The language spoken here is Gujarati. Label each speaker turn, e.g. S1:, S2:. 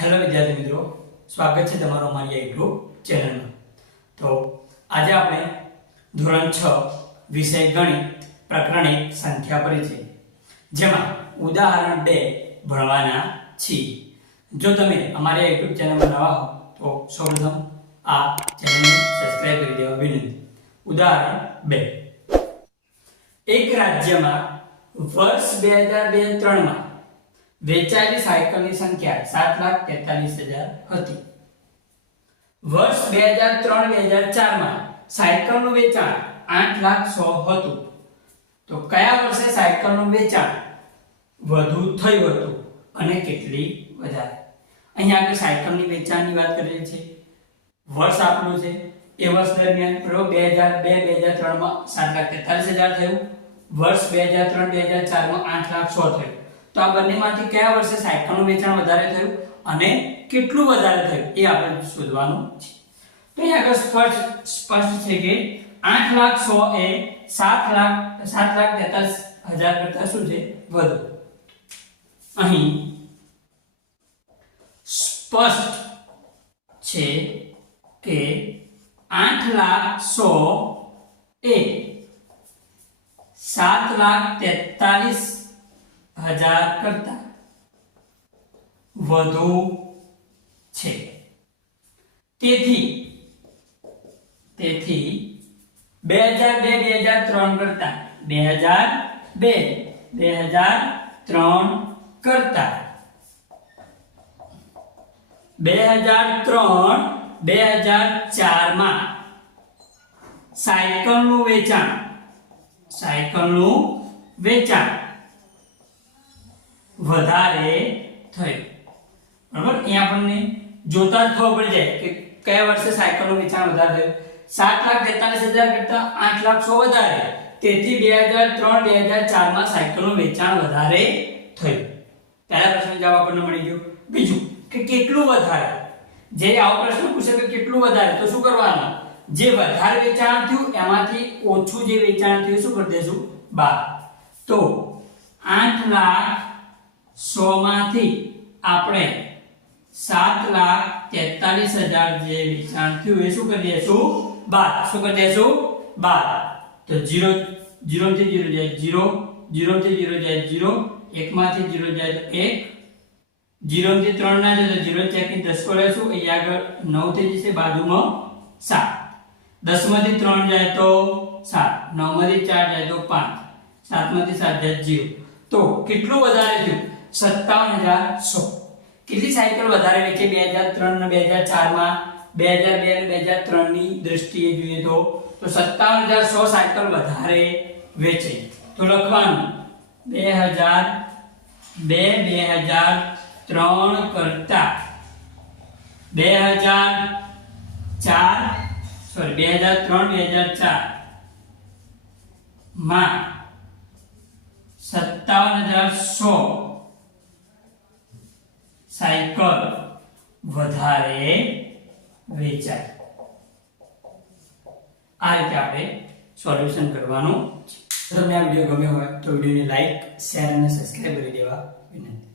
S1: હેલો વિદ્યાર્થી મિત્રો, સ્વાગત છે તમારું અમારી આ યુટ્યુબ ચેનલમાં તો આજે આપણે ધોરણ છ વિષય ગણિત પ્રકરણ એક સંખ્યા પરિચય, જેમાં ઉદાહરણ બે ભણવાના છીએ. જો તમે અમારી આ યુટ્યુબ ચેનલમાં નવા હો, તો સૌપ્રથમ આ ચેનલને સબસ્ક્રાઇબ કરી દેવા વિનંતી. ઉદાહરણ બે. એક રાજ્યમાં વર્ષ બે હજાર બે ત્રણમાં વેચાયેલી સાયકલની સંખ્યા સાત લાખ તેતાલીસ હજાર હતી. વર્ષ બે હજાર ત્રણ, બે હજાર ચારમાં સાયકલનું વેચાણ આઠ લાખ સો હતું. તો કયા વર્ષે સાયકલનું વેચાણ વધુ થયું હતું અને કેટલી વધારે? અહીંયા આપણે સાયકલની વેચાણની વાત કરીએ છીએ. વર્ષ આપણું છે. એ વર્ષ દરમિયાન પ્રયોગ બે હજાર બે બે હજાર ત્રણમાં સાત લાખ તેતાલીસ હજાર થયું. વર્ષ બે હજાર ત્રણ, બે હજાર ચારમાં આઠ લાખ સો થયું. તો આ બંનેમાંથી કયા વર્ષે સાયકલનું વેચાણ વધારે થયું અને કેટલું વધારે થયું એ આપણે શોધવાનું છે. તો અહીં આગળ સ્પષ્ટ સ્પષ્ટ છે કે આઠ લાખ સો એ સાત લાખ સાત લાખ તેતાલીસ હજાર કરતા શું છે? વધુ. અહીં સ્પષ્ટ છે કે આઠ લાખ સો એ સાત લાખ તેતાલીસ હજાર કરતા વધુ છે. તેથી તેથી બે હજાર બે બે હજાર ત્રણ કરતા બે હજાર બે બે હજાર ત્રણ કરતા બે હજાર ત્રણ, બે હજાર ચારમાં સાયકલનું વેચાણ સાયકલનું વેચાણ. વધારે થયું. બરાબર? અહીંયા આપણને જોતા જ ખબર પડી જાય કે કયા વર્ષે સાયકલનું વેચાણ વધારે થયું. સાત લાખ તેતાલીસ હજાર કરતા આઠ લાખ સો વધારે. તેથી બે હજાર ત્રણ, બે હજાર ચારમાં સાયકલનું વેચાણ વધારે થયું. પહેલા પ્રશ્ન જવાબ આપણને મળી ગયો. બીજું કે કેટલું વધારે? જે આવો પ્રશ્ન પૂછે કે કેટલું વધારે, તો શું કરવાનું? જે વધારે વેચાણ થયું, એમાંથી ઓછું જે વેચાણ થયું, શું કરી દેશું? બાર. તો આઠ લાખ સો માંથી આપણે સાત લાખ તેતાલીસ હજાર જે વેચાણ થયું એ શું કરી દઈશું બાર. શું કરી દઈશું બાર. તો જીરો જીરો થી જીરો જાય જીરો થી જીરો જાય જીરો એક માંથી જીરો જાય તો એક. જીરો થી ત્રણ ના જાય તો જીરો ચેકની દસ પર લેશું અહીંયા આગળ નવ થઈ જશે બાજુમાં સાત. દસમાંથી ત્રણ જાય તો સાત. નવમાંથી ચાર જાય તો પાંચ. સાતમાંથી સાત જાય જીરો. તો કેટલું વધારે થયું? સત્તાવન હજાર સો. કેટલી સાયકલ વધારે વેચે બે હજાર ત્રણ ને બે હજાર ચારમાં, બે હજાર બે અને બે હજાર ત્રણની દ્રષ્ટિએ જોઈએ તો તો સત્તાવન હજાર સો સાયકલ વધારે વેચે તો લખવાનું, બે હજાર બે બે હજાર ત્રણ કરતા બે હજાર ચાર સોરી બે હજાર ત્રણ, બે હજાર ચારમાં સત્તાવન હજાર સો સાયકલ વધારે વેચાય. આ રીતે આપણે સોલ્યુશન કરવાનું છે. તમને આ વીડિયો ગમ્યો હોય તો વિડીયોને લાઈક શેર અને સબસ્ક્રાઇબ કરી દેવા વિનંતી.